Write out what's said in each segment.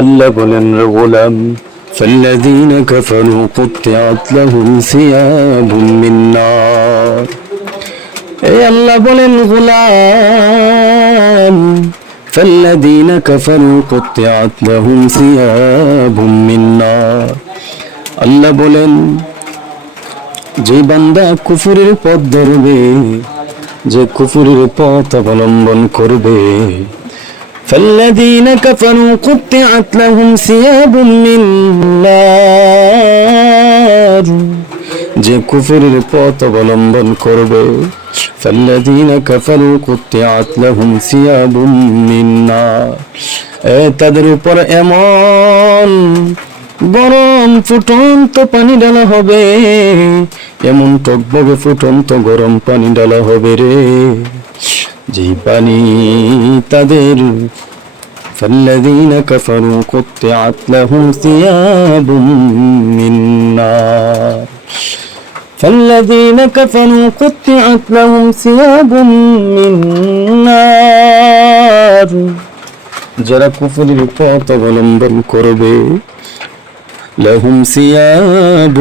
আল্লাহ বলেন গোলাম فالذين كفروا قطعت لهم ثياب من نار এই আল্লাহ বলেন গোলাম فالذين كفروا قطعت لهم ثياب من نار আল্লাহ বলেন যে বান্দা কুফরের পথ ধরবে যে কুফরের পথ অবলম্বন করবে فالذين كفروا قطعت لهم ثياب من نار যে কুফরের পথ অবলম্বন করবে فالذين كفروا قطعت لهم ثياب من نار তাদের উপর এমন গরম ফুটন্ত পানি ঢালা হবে, এমন টকবগে ফুটন্ত গরম পানি ঢালা হবে রে, যে পানি তাদের فالذين كفروا قطعت لهم ثياب من نار فالذين كفروا قطعت لهم ثياب من نار যারা কুফরের পথ অবলম্বন করবে لهم ثياب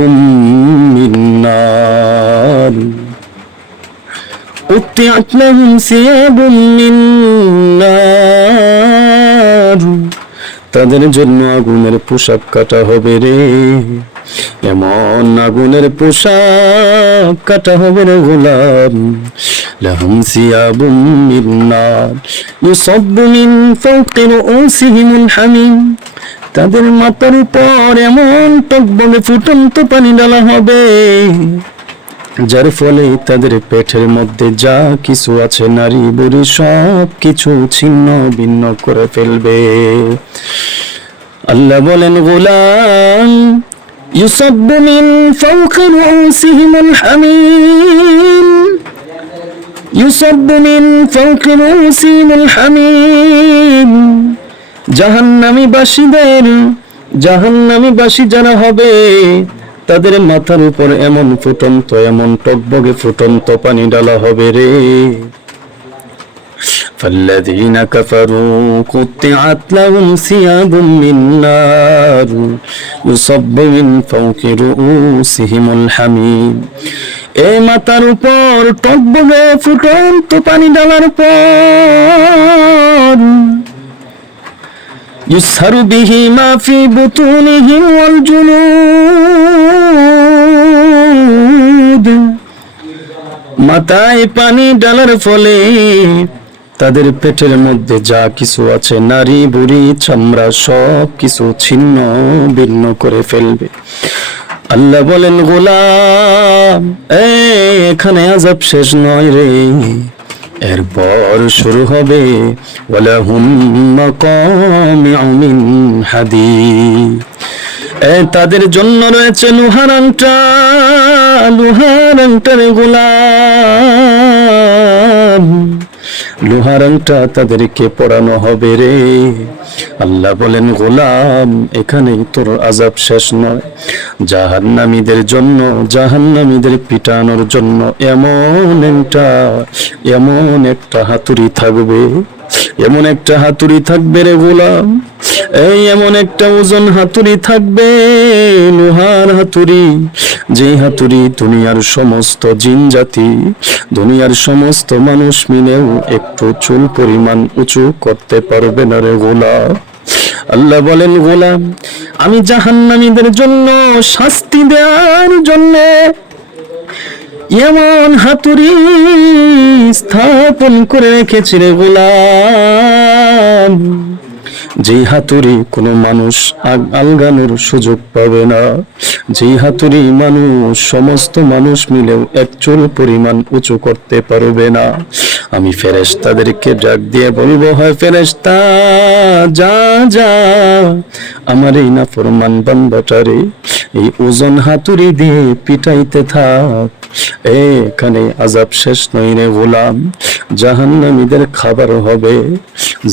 من نار قطعت لهم ثياب من نار তাদের জন্য আগুনের পোশাক কাটা হবে রে, এমন আগুনের পোশাক কাটা হবে রে গোলাম। لهم ثياب من نار يصب من فوق رؤوسهم الحميم তাদের মাথার উপর এমন টকবগে ফুটন্ত পানি ঢালা হবে, যার ফলে তাদের পেটের মধ্যে যা কিছু আছে নারী বুড়ি সব কিছু ছিন্ন ভিন্ন করে ফেলবে। আল্লাহ বলেন গোলাম ইউসাব্বু মিন ফাওকি রুউসিহিমুল হামিম ইউসাব্বু মিন ফাওকি রুউসিহিমুল হামিম জাহান্নামীবাসী যারা হবে তাদের মাথার উপর এমন ফুটন্ত এমন টকবগে ফুটন্ত পানি ঢালা হবে রে। فالذين كفروا قطعت لهم ثياب من نار يصب من فوق رؤوسهم الحميم এই মাথার উপর টকবগে ফুটন্ত পানি ঢালার পর يسهر به ما في بطونهم والجلود মাথায় পানি ঢালার ফলে তাদের পেটের মধ্যে যা কিছু আছে নারী বুড়ি চামড়া সব কিছু ছিন্ন ভিন্ন করে ফেলবে। আল্লাহ বলেন গোলাম এখানে আযাব শেষ নয় রে, এরপর শুরু হবে ওয়ালাহুম মাকামিউ মিন হাদিদ তাদের জন্য রয়েছে লোহার আংটার গোলাম, লোহার আংটা তাদেরকে পরানো হবে রে। আল্লাহ বলেন গোলাম এখানেই তোর আযাব শেষ নয়, জাহান্নামীদের জন্য জাহান্নামীদের পিটানোর জন্য এমন একটা হাতুড়ি থাকবে, এমন একটা হাতুড়ি থাকবে রে গোলাম, এই এমন একটা ওজন হাতুড়ি থাকবে, লোহার হাতুড়ি, যে হাতুড়ি দুনিয়ার সমস্ত জিন জাতি দুনিয়ার সমস্ত মানুষ মিলেও একটু চুল পরিমাণ উঁচু করতে পারবে না রে গোলাম। আল্লাহ বলেন গোলাম আমি জাহান্নামীদের জন্য শাস্তি দেওয়ার জন্য এমন হাতুড়ি স্থাপন করে রেখেছি রে গোলাম, যে হাতুড়ি কোনো মানুষ আলগানোর সুযোগ পাবে না, যে হাতুড়ি সমস্ত মানুষ মিলেও এক চুল পরিমাণ উঁচু করতে পারবে না। আমি ফেরেশতাদেরকে ডাক দিয়ে বলবো হয় ফেরেশতা যা যা আমার এই নাফরমান বান্দাটারে এই ওজন হাতুড়ি দিয়ে পিটাইতে থাক, এখানে আযাব শেষ নয় রে গোলাম, জাহান্নামীদের খাবার হবে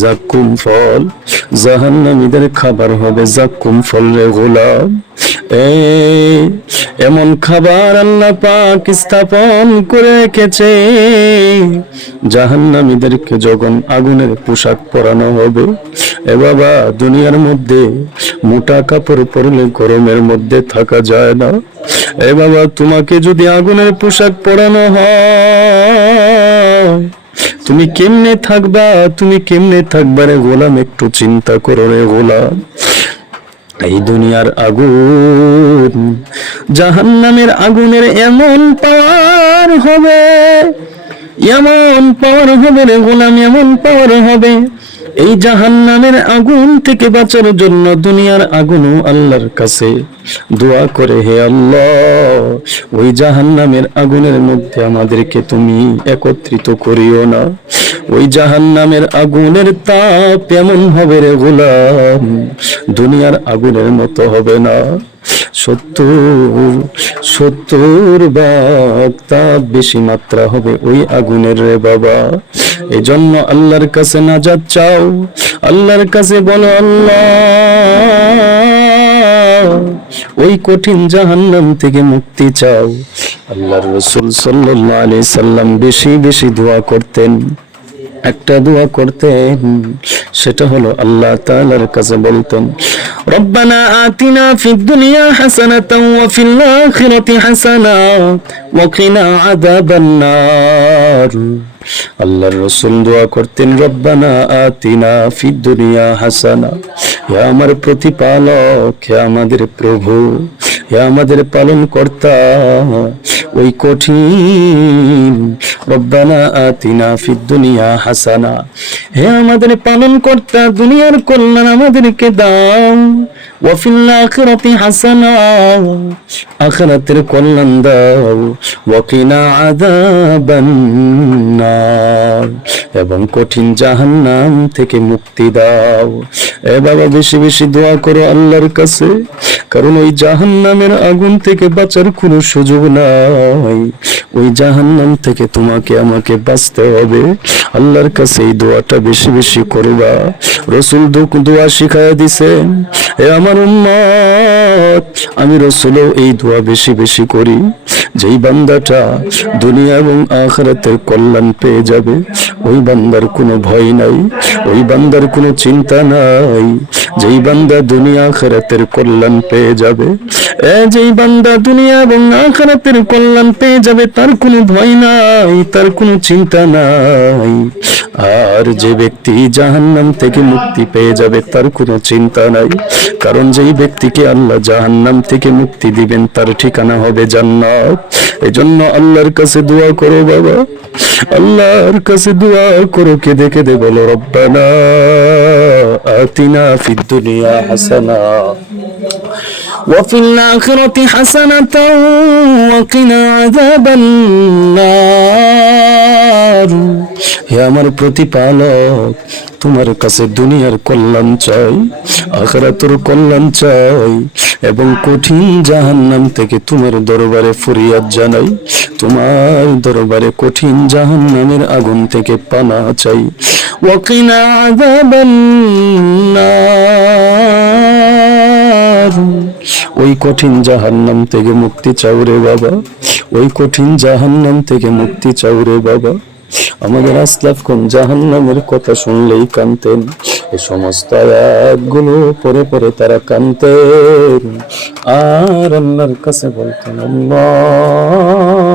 জাক্কুম ফল, জাহান্নামীদের খাবার হবে জাক্কুম ফল রে গোলাম। এমন খাবার আল্লাহ পাক স্থাপন করে রেখেছে, জাহান্নামীদেরকে যখন আগুনের পোশাক পরানো হবে, এ বাবা দুনিয়ার মধ্যে মোটা কাপড় পরলে গরমের মধ্যে থাকা যায় না। এ বাবা তোমাকে যদি আগুনের পোশাক পরানো হয়, তুমি কেমনে থাকবা? তুমি কেমনে থাকবা রে গোলাম? একটু চিন্তা করো রে গোলাম। এই দুনিয়ার আগুন জাহান্নামের আগুনের এমন পাওয়ার হবে, এমন পাওয়ার হবে রে গোলাম, এমন পাওয়ার হবে। এই জাহান্নামের আগুন থেকে বাঁচার জন্য দুনিয়ার আগুনও আল্লাহর কাছে দোয়া করে, হে আল্লাহ ওই জাহান্নামের আগুনের মধ্যে আমাদেরকে তুমি একত্রিত করিও না। ওই জাহান্নামের আগুনের তাপ এমন হবে রে গোলাম, দুনিয়ার আগুনের মতো হবে না। 70 ভাগ তাপ বেশি মাত্রা হবে ওই আগুনের রে বাবা। এই জন্য আল্লাহর কাছে নাজাত চাও, আল্লাহর কাছে বলো আল্লাহ ওই কঠিন জাহান্নাম থেকে মুক্তি চাও। আল্লাহর রাসূল সাল্লাল্লাহু আলাইহি সাল্লাম বেশি বেশি দোয়া করতেন। একটা দোয়া করতেন, সেটা হলো আল্লাহ তাআলার কাছে বলতেন, রব্বানা আতিনা ফিদ দুনিয়া হাসানাতাও ওয়া ফিল আখিরাতি হাসানা ওয়া কিনা আযাবান নার। আল্লাহর রাসূল দোয়া করতেন, রব্বানা আতিনা ফিদ দুনিয়া হাসানা, হে আমার প্রতিপালক, হে আমাদের প্রভু, হে আমাদের পালন কর্তা, ওই কঠিন রব্বানা আতিনা ফিদ দুনিয়া হাসানা, হে আমাদের পালন কর্তা দুনিয়ার কল্যাণ আমাদেরকে দাও, ওয়া ফিল আখিরাতি হাসানা, আখিরাতের কল্যাণ দাও, ওয়া কিনা আযাবান নার, এবং কঠিন জাহান্নাম থেকে মুক্তি দাও। এ বাবা বেশি বেশি দোয়া করো আল্লাহর কাছে, কারণ ওই জাহান্নামের আগুন থেকে বাঁচার কোনো সুযোগ নাই। ওই জাহান্নাম থেকে তোমাকে আমাকে বাঁচতে হবে। আল্লাহর কাছে এই দোয়াটা বেশি বেশি করবা। রাসূল দোয়া শিখায়া দিছেন, হে আমার উম্মত, আমি রাসূলও এই দোয়া বেশি বেশি করি। যেই বান্দাটা দুনিয়া এবং আখিরাতের কল্যাণ পেয়ে যাবে, ওই বান্দার কোনো ভয় নাই, ওই বান্দার কোনো চিন্তা নাই। যেই বান্দা দুনিয়া আখিরাতের কল্যাণ পেয়ে যাবে, যেই বান্দা দুনিয়া এবং আখিরাতের কল্যাণ পেয়ে যাবে, তার কোনো ভয় নাই, তার কোনো চিন্তা নাই। আর যে ব্যক্তি জাহান্নাম থেকে মুক্তি পেয়ে যাবে, তার কোনো চিন্তা নাই, কারণ যেই ব্যক্তিকে আল্লাহ জাহান্নাম থেকে মুক্তি দিবেন তার ঠিকানা হবে জান্নাত। এজন্য আল্লাহর কাছে দোয়া করো বাবা, আল্লাহর কাছে দোয়া করো, কেঁদে কেঁদে বলো, রব্বানা আতিনা ফিদ দুনিয়া হাসানা ওয়া ফিল আখিরাতি হাসানাতাও ওয়া কিনা আযাবান নার। হে আমার প্রতিপালক, তোমার কাছে দুনিয়ার কল্যাণ চাই, আখিরাতের কল্যাণ চাই, এবং কঠিন জাহান্নাম থেকে তোমার দরবারে ফরিয়াদ জানাই। তোমার দরবারে কঠিন জাহান্নামের আগুন থেকে পানা চাই। ওয়া কিনা আযাবান নার, ওই কঠিন জাহান্নাম থেকে মুক্তি চাও রে বাবা, ওই কঠিন জাহান্নাম থেকে মুক্তি চাও রে বাবা। আমাদের আসলাফ কোন জাহান্নামের কথা শুনলেই কাঁদতেন, এ সমস্ত আয়াতগুলো পরে পরে তারা কাঁদতেন আর আল্লাহর কাছে বলতেন, আল্লাহ